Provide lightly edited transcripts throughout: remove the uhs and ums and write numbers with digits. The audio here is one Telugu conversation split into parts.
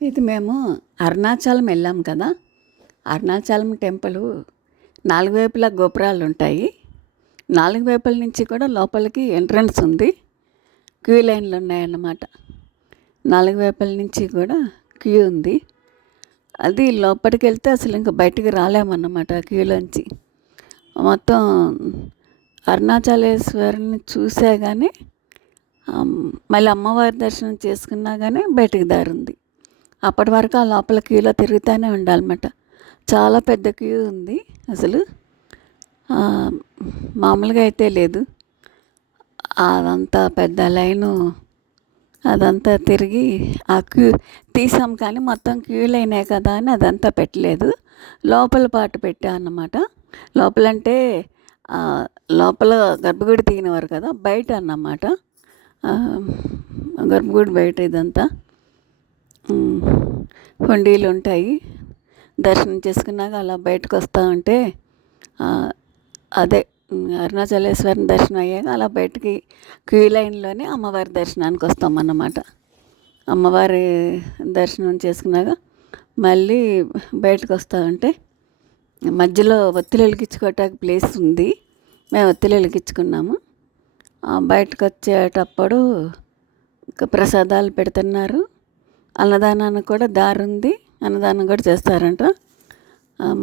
ఇది మేము అరుణాచలం వెళ్ళాం కదా. అరుణాచలం టెంపుల్ నాలుగు వైపులా గోపురాలు ఉంటాయి. నాలుగు వైపుల నుంచి కూడా లోపలికి ఎంట్రన్స్ ఉంది. క్యూ లైన్లు ఉన్నాయన్నమాట. నాలుగు వైపుల నుంచి కూడా క్యూ ఉంది. అది లోపలికి వెళ్తే అసలు ఇంకా బయటికి రాలేమన్నమాట క్యూలోంచి. మొత్తం అరుణాచలేశ్వరిని చూసా కానీ మళ్ళీ అమ్మవారి దర్శనం చేసుకున్నా కానీ బయటికి దారి ఉంది. అప్పటి వరకు ఆ లోపల క్యూలో తిరుగుతూనే ఉండాలన్నమాట. చాలా పెద్ద క్యూ ఉంది అసలు. మామూలుగా అయితే లేదు. అదంతా పెద్ద లైను అదంతా తిరిగి ఆ క్యూ తీసాం కానీ మొత్తం క్యూ లైనే కదా అని అదంతా పెట్టలేదు. లోపల పాటు పెట్టా అన్నమాట. లోపలంటే లోపల గర్భగుడి తీగినవారు కదా, బయట అన్నమాట. గర్భగుడి బయట ఇదంతా హుండీలు ఉంటాయి. దర్శనం చేసుకున్నాక అలా బయటకు వస్తూ ఉంటే అదే అరుణాచలేశ్వరిని దర్శనం అయ్యాక అలా బయటికి క్యూ లైన్లోనే అమ్మవారి దర్శనానికి వస్తామన్నమాట. అమ్మవారి దర్శనం చేసుకున్నాక మళ్ళీ బయటకు వస్తూ ఉంటే మధ్యలో ఒత్తిళ్ళు వెలిగించుకోవటానికి ప్లేస్ ఉంది. మేము ఒత్తిళ్ళు వెలిగించుకున్నాము. బయటకు వచ్చేటప్పుడు ప్రసాదాలు పెడుతున్నారు. అన్నదానానికి కూడా దారి ఉంది. అన్నదానం కూడా చేస్తారంట.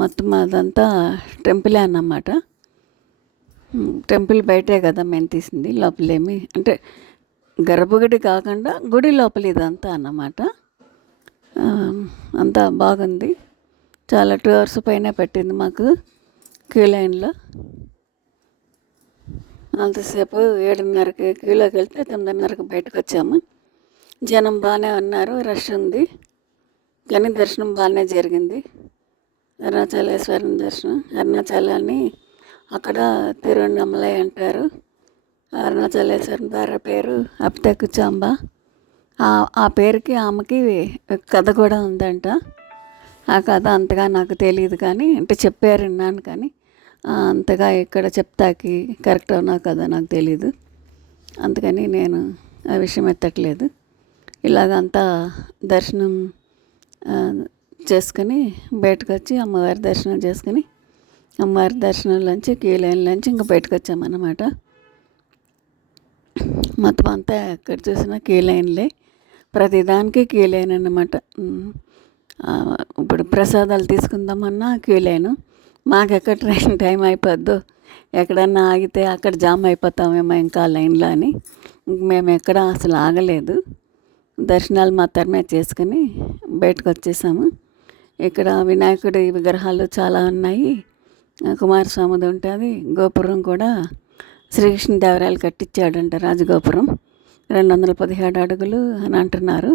మొత్తం అదంతా టెంపులే అన్నమాట. టెంపుల్ బయటే కదా మేము తీసింది. లోపలేమి అంటే గర్భగుడి కాకుండా గుడి లోపల ఇదంతా అన్నమాట. అంతా బాగుంది. చాలా 2 hours పైన పెట్టింది మాకు క్యూ లైన్లో. అంతసేపు 7:30కి క్యూలోకి వెళ్తే 9:30కి బయటకు వచ్చాము. జనం బాగానే ఉన్నారు, రష్ ఉంది. కానీ దర్శనం బాగానే జరిగింది. అరుణాచలేశ్వరం దర్శనం. అరుణాచలాన్ని అక్కడ తిరువణ్ణమలై అంటారు. అరుణాచలేశ్వరం భార్య పేరు అప్తకుచాంబ. ఆ పేరుకి ఆమెకి కథ కూడా ఉందంట. ఆ కథ అంతగా నాకు తెలియదు కానీ, అంటే చెప్పారు విన్నాను కానీ అంతగా ఇక్కడ చెప్తాకి కరెక్ట్ అవునా కదా నాకు తెలీదు. అందుకని నేను ఆ విషయం ఎత్తట్లేదు. ఇలాగంతా దర్శనం చేసుకుని బయటకు వచ్చి అమ్మవారి దర్శనం చేసుకుని అమ్మవారి దర్శనంలోంచి క్యూ లైన్లోంచి ఇంకా బయటకు వచ్చామన్నమాట. మొత్తం అంతా ఎక్కడ చూసినా క్యూ లైన్లే. ప్రతిదానికి క్యూ లైన్ అన్నమాట. ఇప్పుడు ప్రసాదాలు తీసుకుందామన్నా క్యూ లైను. మాకెక్కడ ట్రైన్ టైం అయిపోద్దు, ఎక్కడన్నా ఆగితే అక్కడ జామ్ అయిపోతామేమో ఇంకా లైన్లో అని మేము ఎక్కడ అసలు ఆగలేదు. దర్శనాలు మాత్రమే చేసుకుని బయటకు వచ్చేసాము. ఇక్కడ వినాయకుడి విగ్రహాలు చాలా ఉన్నాయి. కుమారస్వామిది ఉంటుంది. గోపురం కూడా శ్రీకృష్ణదేవరాయలు కట్టించాడంట, రాజగోపురం. 217 అడుగులు అని అంటున్నారు.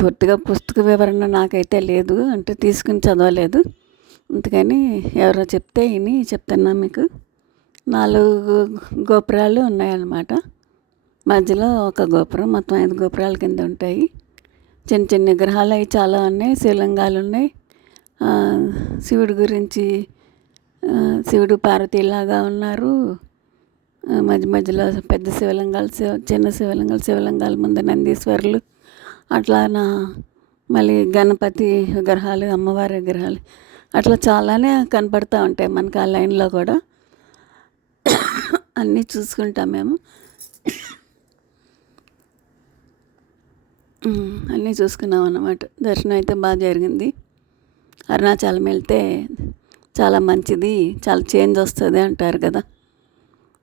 పూర్తిగా పుస్తక వివరణ నాకైతే లేదు, అంటే తీసుకుని చదవలేదు. అందుకని ఎవరో చెప్తే విని చెప్తున్నా మీకు. 4 గోపురాలు ఉన్నాయన్నమాట. మధ్యలో ఒక గోపురం, మొత్తం 5 గోపురాల కింద ఉంటాయి. చిన్న చిన్న విగ్రహాలు అవి చాలా ఉన్నాయి. శివలింగాలు ఉన్నాయి. శివుడి గురించి శివుడు పార్వతీలాగా ఉన్నారు. మధ్య మధ్యలో పెద్ద శివలింగాలు, చిన్న శివలింగాల ముందు నందీశ్వరులు, అట్లా మళ్ళీ గణపతి విగ్రహాలు, అమ్మవారి విగ్రహాలు అట్లా చాలానే కనపడుతూ ఉంటాయి మనకి ఆ లైన్లో కూడా. అన్నీ చూసుకుంటాం మేము. అన్నీ చూసుకున్నాం అన్నమాట. దర్శనం అయితే బాగా జరిగింది. అరుణాచలం వెళ్తే చాలా మంచిది, చాలా చేంజ్ వస్తుంది అంటారు కదా.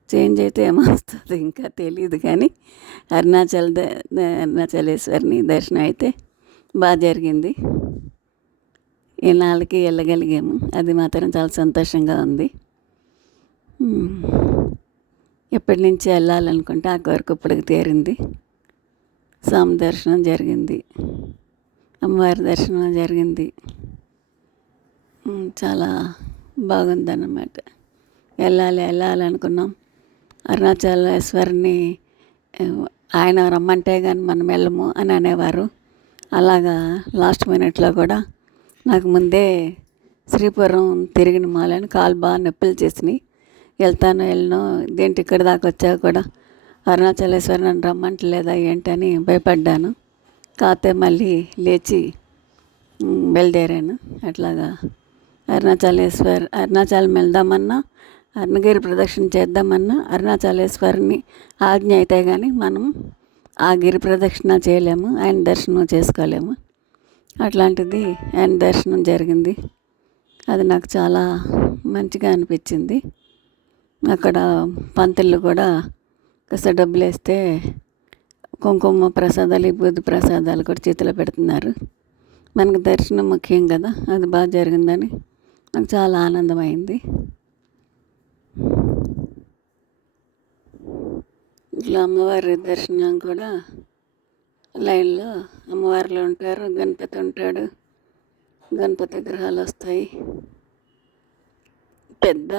చేంజ్ అయితే ఏమొస్తుంది ఇంకా తెలియదు కానీ అరుణాచలేశ్వరిని దర్శనం అయితే బాగా జరిగింది. ఈ 4కి వెళ్ళగలిగాము. అది మాత్రం చాలా సంతోషంగా ఉంది. ఎప్పటి నుంచి వెళ్ళాలనుకుంటే ఆ కోరిక ఇప్పటికి తీరింది. స్వామి దర్శనం జరిగింది, అమ్మవారి దర్శనం జరిగింది. చాలా బాగుందన్నమాట. వెళ్ళాలనుకున్నాం. అరుణాచలేశ్వరిని ఆయన రమ్మంటే కానీ మనం వెళ్ళము అని అనేవారు. అలాగా లాస్ట్ మినిట్లో కూడా నాకు ముందే శ్రీపురం తిరిగిన మాలని కాలు బాగా నొప్పులు చేసినాయి. వెళ్ళను ఇదేంటి ఇక్కడ దాకా వచ్చాక కూడా అరుణాచలేశ్వరి నన్ను రమ్మంటలేదా ఏంటని భయపడ్డాను. కాకపోతే మళ్ళీ లేచి బయలుదేరాను. అట్లాగా అరుణాచలం వెళ్దామన్నా, అరుణగిరి ప్రదక్షిణ చేద్దామన్నా అరుణాచలేశ్వరుని ఆజ్ఞ అయితే కానీ మనం ఆ గిరి ప్రదక్షిణ చేయలేము, ఆయన దర్శనం చేసుకోలేము. అట్లాంటిది ఆయన దర్శనం జరిగింది. అది నాకు చాలా మంచిగా అనిపించింది. అక్కడ పంతులు కూడా కాస్త డబ్బులు వేస్తే కుంకుమ ప్రసాదాలు, విభూతి ప్రసాదాలు కూడా చేతిలో పెడుతున్నారు. మనకు దర్శనం ముఖ్యం కదా, అది బాగా జరిగిందని నాకు చాలా ఆనందమైంది. ఇట్లా అమ్మవారి దర్శనం కూడా లైన్లో అమ్మవార్లు ఉంటారు, గణపతి ఉంటాడు, గణపతి విగ్రహాలు వస్తాయి. పెద్ద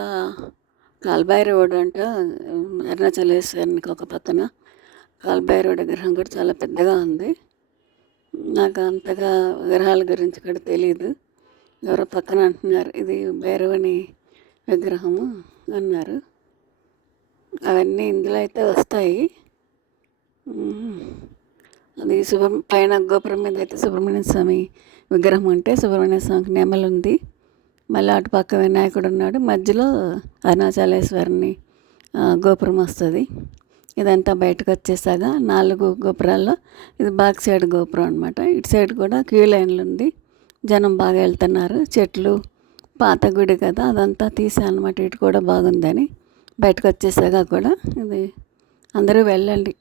కాలభైరవుడు అంట అరుణాచలేశ్వరునికి ఒక పక్కన కాలభైరవుడి విగ్రహం కూడా చాలా పెద్దగా ఉంది. నాకు అంతగా విగ్రహాల గురించి కూడా తెలియదు. ఎవరో పక్కన అంటున్నారు ఇది భైరవుని విగ్రహము అన్నారు. అవన్నీ ఇందులో అయితే వస్తాయి. అది పైన గోపురం మీద అయితే సుబ్రహ్మణ్య స్వామి విగ్రహం ఉంటే సుబ్రహ్మణ్య స్వామికి నెమలి ఉంది. మళ్ళీ అటు పక్క వినాయకుడు ఉన్నాడు, మధ్యలో అరుణాచలేశ్వరుని గోపురం వస్తుంది. ఇదంతా బయటకు వచ్చేసాక 4 గోపురాల్లో ఇది బ్యాక్ సైడ్ గోపురం అనమాట. ఇటు సైడ్ కూడా క్యూ లైన్లు ఉంది, జనం బాగా వెళ్తున్నారు. చెట్లు, పాత గుడి కదా, అదంతా తీసాను అనమాట. ఇటు కూడా బాగుందని బయటకు వచ్చేసాక కూడా ఇది అందరూ వెళ్ళండి.